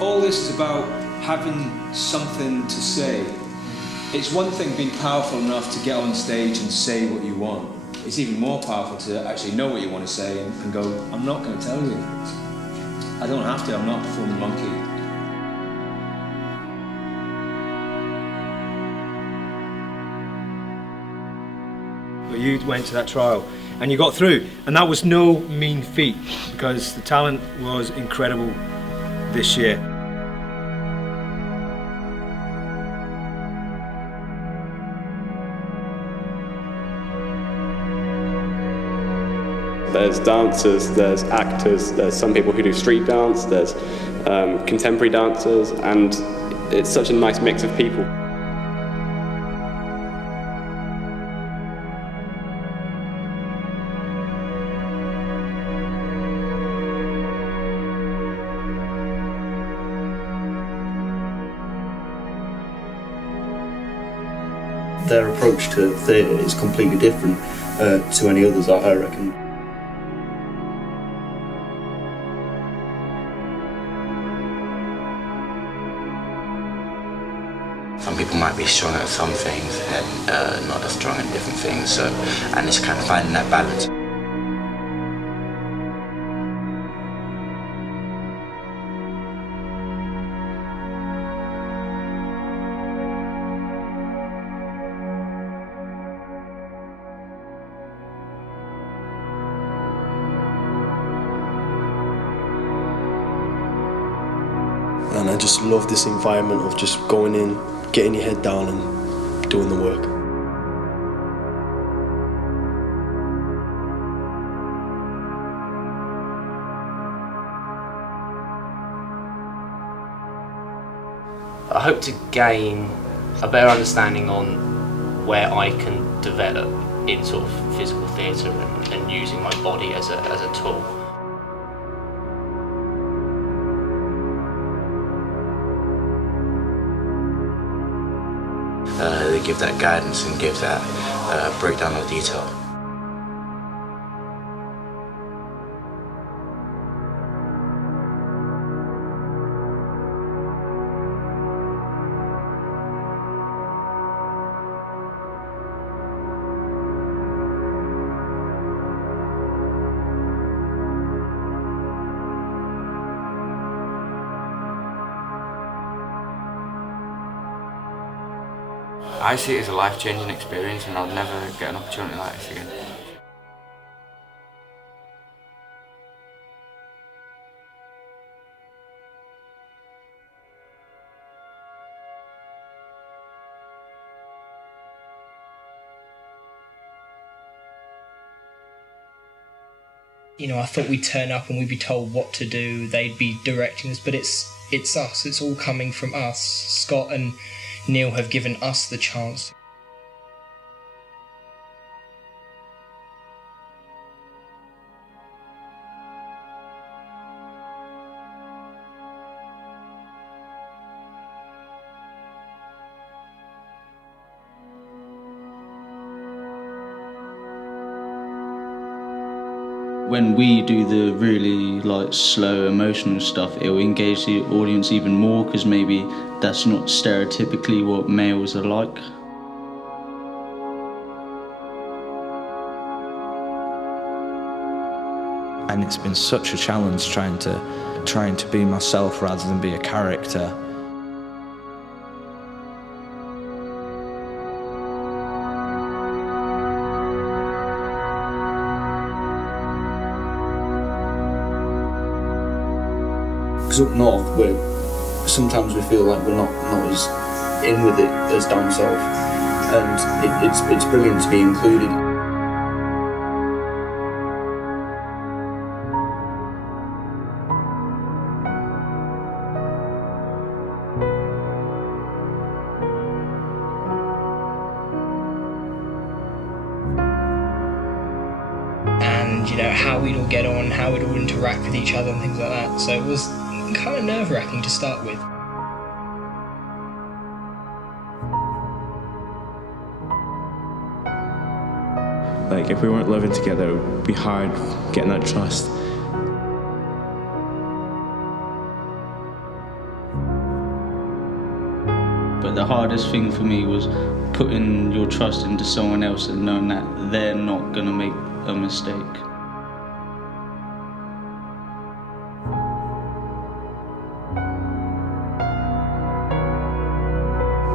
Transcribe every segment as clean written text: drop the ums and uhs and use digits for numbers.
All this is about having something to say. It's one thing being powerful enough to get on stage and say what you want. It's even more powerful to actually know what you want to say and go, I'm not going to tell you. I don't have to, I'm not a performing monkey. But you went to that trial and you got through, and that was no mean feat because the talent was incredible this year. There's dancers, there's actors, there's some people who do street dance, there's contemporary dancers, and it's such a nice mix of people. Their approach to theatre is completely different to any others, I reckon. Some people might be strong at some things and not as strong at different things, so, and it's kind of finding that balance. And I just love this environment of just going in, getting your head down and doing the work. I hope to gain a better understanding on where I can develop in sort of physical theatre and using my body as a tool. They give that guidance and give that breakdown of detail. I see it as a life-changing experience and I'll never get an opportunity like this again. You know, I thought we'd turn up and we'd be told what to do, they'd be directing us, but it's us, it's all coming from us. Scott and Neil have given us the chance. When we do the really slow emotional stuff, it will engage the audience even more because maybe that's not stereotypically what males are like. And it's been such a challenge trying to be myself rather than be a character. Because up north, sometimes we feel like we're not as in with it as down south, and it's brilliant to be included. And, you know, how we'd all get on, how we'd all interact with each other and things like that. So it was kind of nerve-wracking to start with. Like, if we weren't living together, it would be hard getting that trust. But the hardest thing for me was putting your trust into someone else and knowing that they're not going to make a mistake.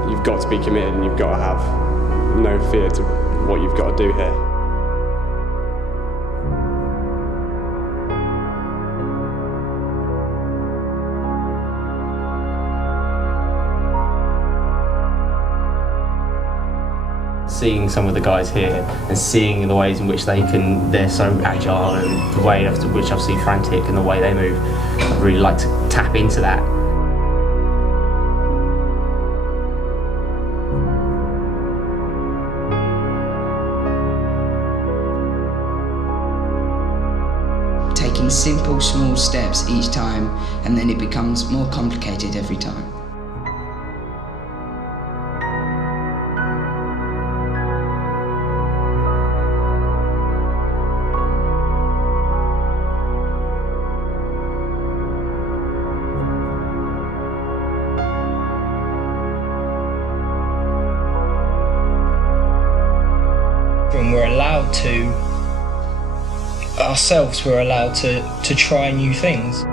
You've got to be committed and you've got to have no fear to what you've got to do here. Seeing some of the guys here and seeing the ways in which they're so agile, and the way in which I've seen Frantic and the way they move, I'd really like to tap into that. Taking simple, small steps each time, and then it becomes more complicated every time. And we're allowed to, ourselves, we're allowed to try new things.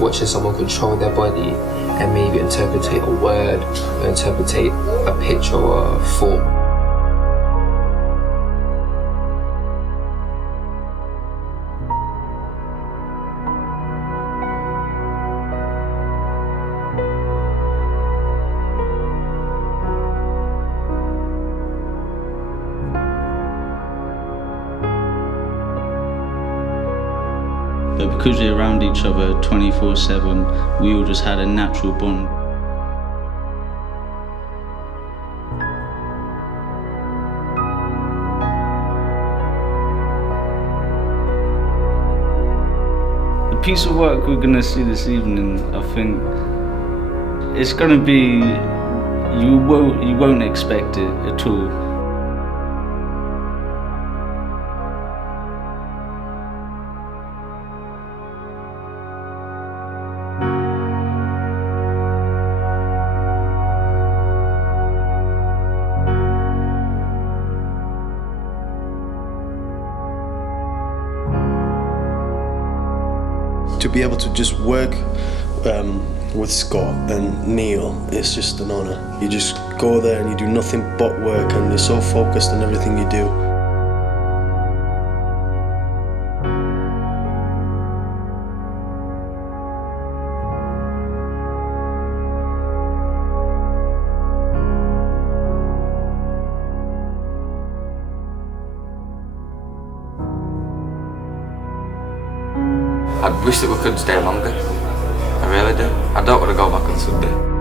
Watching someone control their body and maybe interpret a word, or interpret a picture or a form. But because we're around each other 24/7, we all just had a natural bond. The piece of work we're going to see this evening, I think, it's going to be, you won't expect it at all. To be able to just work with Scott and Neil, it's just an honour. You just go there and you do nothing but work, and you're so focused on everything you do. I wish that we could stay longer. I really do. I don't want to go back on Sunday.